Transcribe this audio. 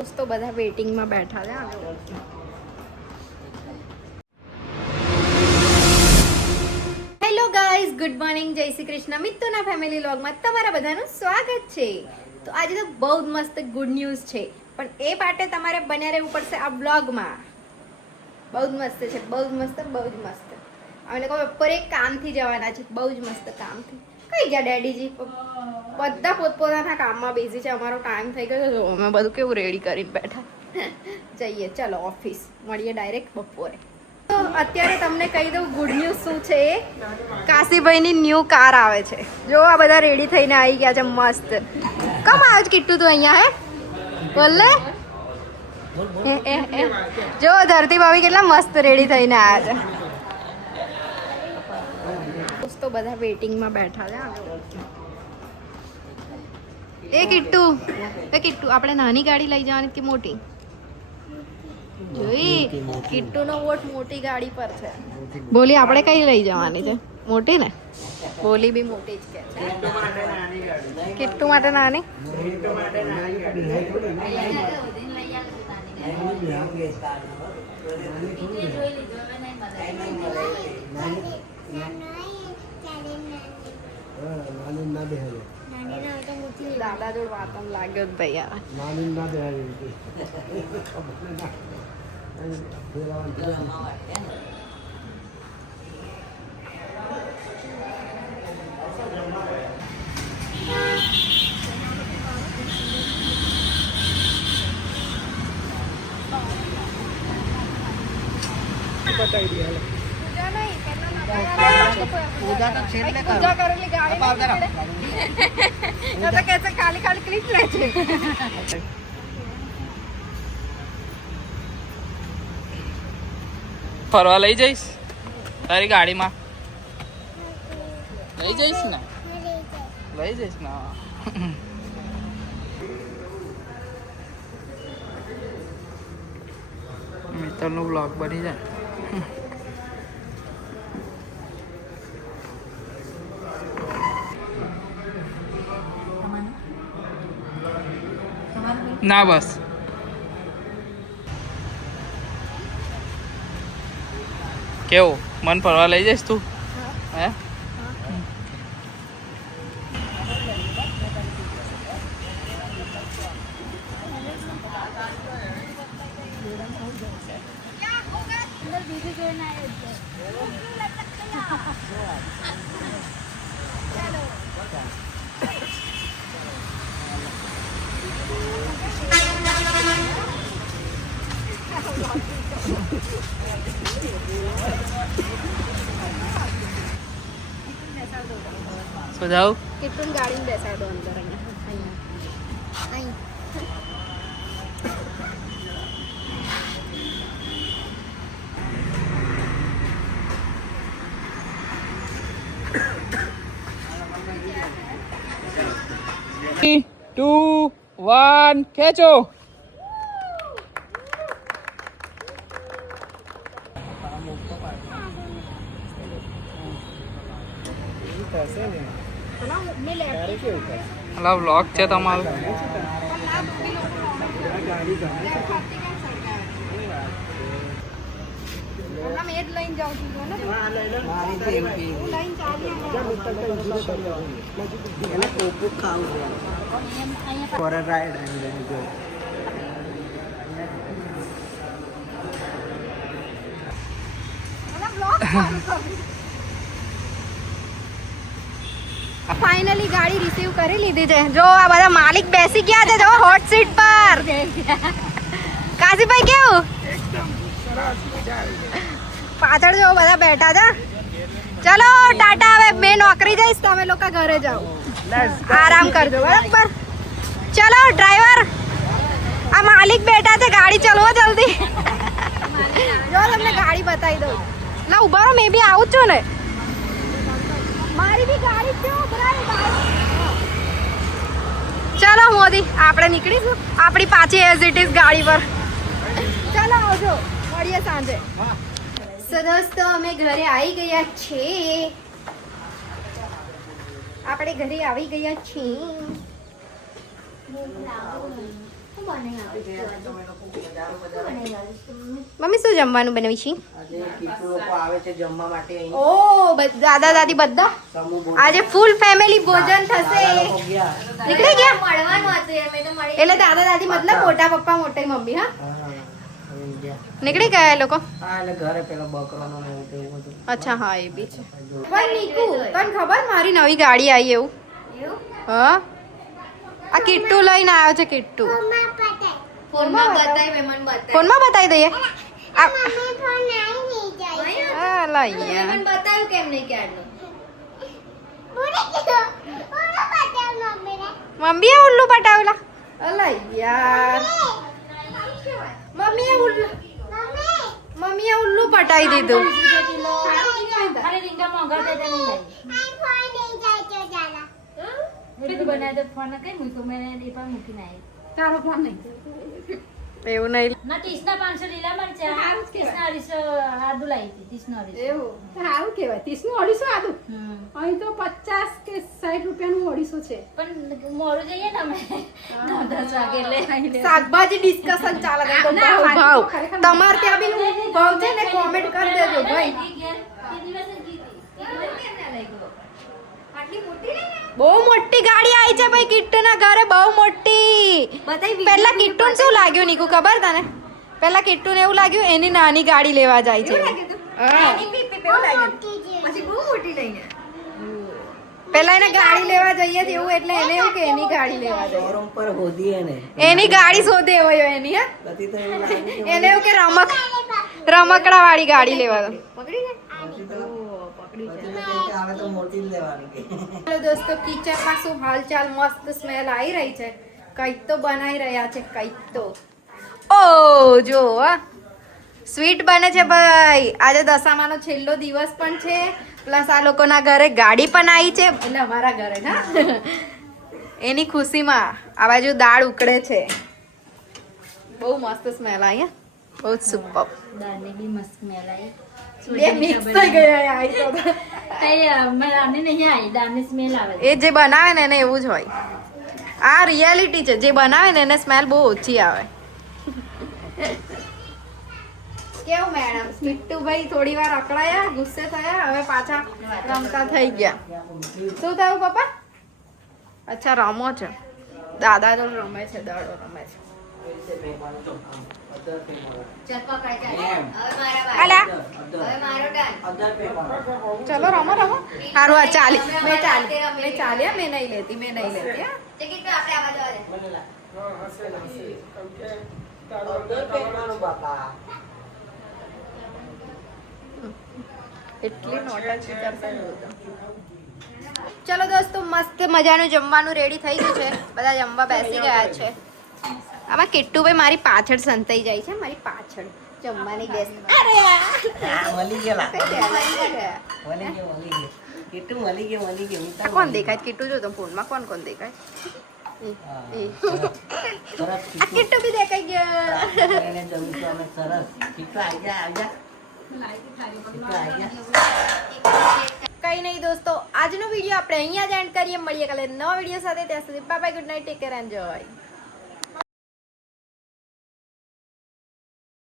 દોસ્તો બધા વેટિંગમાં બેઠા છે. હેલો ગાઈઝ, ગુડ મોર્નિંગ, જય શ્રી કૃષ્ણ. મિત્તુના ફેમિલી વ્લોગમાં તમારા બધાનું સ્વાગત છે. તો આજે તો બહુ જ મસ્ત ગુડ ન્યૂઝ છે, પણ એ માટે તમારે બન્યા રહેવું પડશે આ વ્લોગમાં. બહુ જ મસ્ત છે, બહુ જ મસ્ત, બહુ જ મસ્ત. અમે લોકો બપોરે કામથી જવાના છે, બહુ જ મસ્ત કામથી. કઈ ગયા ડેડીજી? બધા પોતપોતાના કામમાં બિઝી છે. અમારો ટાઈમ થઈ ગયો છે, અમે બધું કેવું રેડી કરીને બેઠા. જઈએ ચલો ઓફિસ, મળીએ ડાયરેક્ટ બપોરે. તો અત્યારે તમને કહી દઉં ગુડ ન્યૂઝ શું છે. કાશીભાઈની ન્યૂ કાર આવે છે. જો આ બધા રેડી થઈને આવી ગયા છે મસ્ત. કમ આવ્યો છે કિટ્ટુ તું અહીંયા? હે બોલે જો ધરતી ભાભી કેટલા મસ્ત રેડી થઈને આવ્યા છે. દોસ્તો બધા વેટિંગમાં બેઠા છે. એ કિટ્ટુ આપણે નાની ગાડી લઈ જવાની કે મોટી? જોઈ કિટ્ટુનો વોટ મોટી ગાડી પર છે. બોલી આપણે કઈ લઈ જવાની છે? મોટી ને? બોલી બી મોટી જ કે છે. કિટ્ટુ માટે નાની. દાદા જોડ વાત લાગ્યો જ ભાઈ યાર. પૂજા કરેલી ગાડી ખાલી ખાલી ક્લિપ લે છે. ફરવા લઈ જઈશ તારી ગાડીમાં? લઈ જઈશ ને? લઈ જઈશ ને? મિત્રનો બ્લોગ બની જાય. ના બસ કેવું મન ફરવા લઈ જઈશ તું? હે જાઉં કિટ્ટુને ગાડીમાં બેસાડો અંદર. અહીંયા અહીં 2 1 ખેંચો. હલો વ્લોગ છે તમારું. લઈને જાઉં છું. ફાઇનલી ગાડી રિસીવ કરી લીધી છે. જો આ બધા માલિક બેસી ગયા છે. જો હોટ સીટ પર. કાશીભાઈ કેવું? પાછળ જો બધા બેઠા છે. ચલો ટાટા, હવે મેં નોકરી જઈશ, તમે લોકો ઘરે જાઓ, આરામ કરજો બરાબર. ચલો ડ્રાઈવર, આ માલિક બેઠા છે, ગાડી ચલવો જલ્દી. જો તમને ગાડી બતાવી દઉં. ના ઉભા રહો, મેં બી આવું જ છું ને. મારી બી ગાડી છે. ચલો મોદી, આપણે નીકળીશું આપણી પાછી એઝ ઇટ ઇઝ ગાડી પર. ચલો આવજો, મળીએ સાંજે. દોસ્તો અમે ઘરે આવી ગયા છીએ. આપણે ઘરે આવી ગયા છીએ. મમ્મી શું જમવાનું બનાવી છે? આજે કેટલું લોકો આવે છે જમવા માટે અહીં ઓ દાદા દાદી બધા સમૂહ ભોજન. આજે ફૂલ ફેમિલી ભોજન થશે. દાદા લોકો ગયા. નીકળી ગયા એટલે દાદા દાદી મતલબ મોટા પપ્પા મોટી મમ્મી. હા હા, હવે ગયા. નીકળી ગયા એ લોકો. હા, એટલે ઘરે પેલો બકરોનો ને એવું તેવું બધું. અચ્છા હા એ બી છે. જો. પણ નીકુ તને ખબર મારી નવી ગાડી આવી એવું? હા આ કિટ્ટુ લઈને આવ્યો છે. કિટ્ટુ ફોનમાં બતાવી દઈએ. આ લઈએ. મમ્મીએ ઉલ્લુ પટાવેલા. અલા યાર મમ્મીએ ઉલ્લુ પટાવી દીધું. એવું નહીં. સારું કેવાય 30 નું 250 આદુ અહીં તો 50 કે 60 રૂપિયાનું 250 છે. શાકભાજી ડિસ્કશન ચાલે છે તો ભાવ તમારે ત્યાં બી ભાવ છે ને કોમેન્ટ કરી દેજો ભાઈ. બહુ મોટી ગાડી આવી છે ભાઈ કિટ્ટુના ઘરે. બહુ મોટી. પહેલા કિટ્ટુને શું લાગ્યું નીકુ ખબર તને? પહેલા કિટ્ટુને એવું લાગ્યું એની નાની ગાડી લેવા જાય છે. હા. પહેલા એને ગાડી લેવા જઈએ છે એવું એટલે એને એવું કે એની ગાડી લેવા જઈએ. શોરૂમ પર હોદીએ ને એની ગાડી શોધે હોય એની. હા પછી તો એવું લાગે કે એને એવું કે રમકડા વાળી ગાડી લેવા દો. પછી તો કંઈક આવે તો મોટી જ લેવાની કે. હેલો દોસ્તો, કિચનમાં શું હાલચાલ? મસ્ત સ્મેલ આવી રહી છે. કંઈક તો બનાવી રહ્યા છે. કંઈક તો ઓ જો સ્વીટ બને છે ભાઈ. આજે દશામાનો છેલ્લો દિવસ પણ છે. પ્લસ આ લોકોના ઘરે ગાડી પણ આવી છે. એટલે અમારા ઘરે ના એની ખુશીમાં આ બાજુ દાળ ઉકળે છે. બહુ મસ્ત સ્મેલ આવી. હે બહુ સુપર. બે મિક્સ થઈ ગયા આ તો. એ જે બનાવે ને એને એવું જ હોય. આ રિયાલિટી છે. જે બનાવે ને એને સ્મેલ બહુ ઓછી આવે. કેવું મેડમ? કિટ્ટુભાઈ થોડી વાર અકળાયા, ગુસ્સે થયા, હવે પાછા રમતા થઈ ગયા. શું થયું પપ્પા? અચ્છા રમો છે. દાદા તો રમે છે, દાડો રમે છે. અલા ચલો રમો રમો. સારું આ ચાલી મેં ચાલ્યા મેં નહીં લેતી હા. એટલી નોટંકી કરશે ને બધા. ચલો દોસ્તો, મસ્ત મજાનું જમવાનું રેડી થઈ ગયું છે. બધા જમવા બેસી ગયા છે. આમાં કિટ્ટુભાઈ મારી પાછળ સંતાઈ જાય છે. મારી પાછળ જમવાની બેસ. અરે હા, મળી ગયેલા. યાર મળી ગયો. કેટલું મળી ગયું આ કોણ દેખાય? કિટ્ટુ જો તો ફોનમાં કોણ દેખાય? સરસ. આ કિટ્ટુ બી દેખાઈ ગયો. એને જમીશું અમે સરસ. કેટલું આવી જા. કઈ નહીં દોસ્તો, આજનો વિડીયો આપણે અહીંયા જ એન્ડ કરીએ. મળીએ કાલે નવા વિડીયો સાથે. ત્યાં સુધી bye bye, good night, take care, enjoy.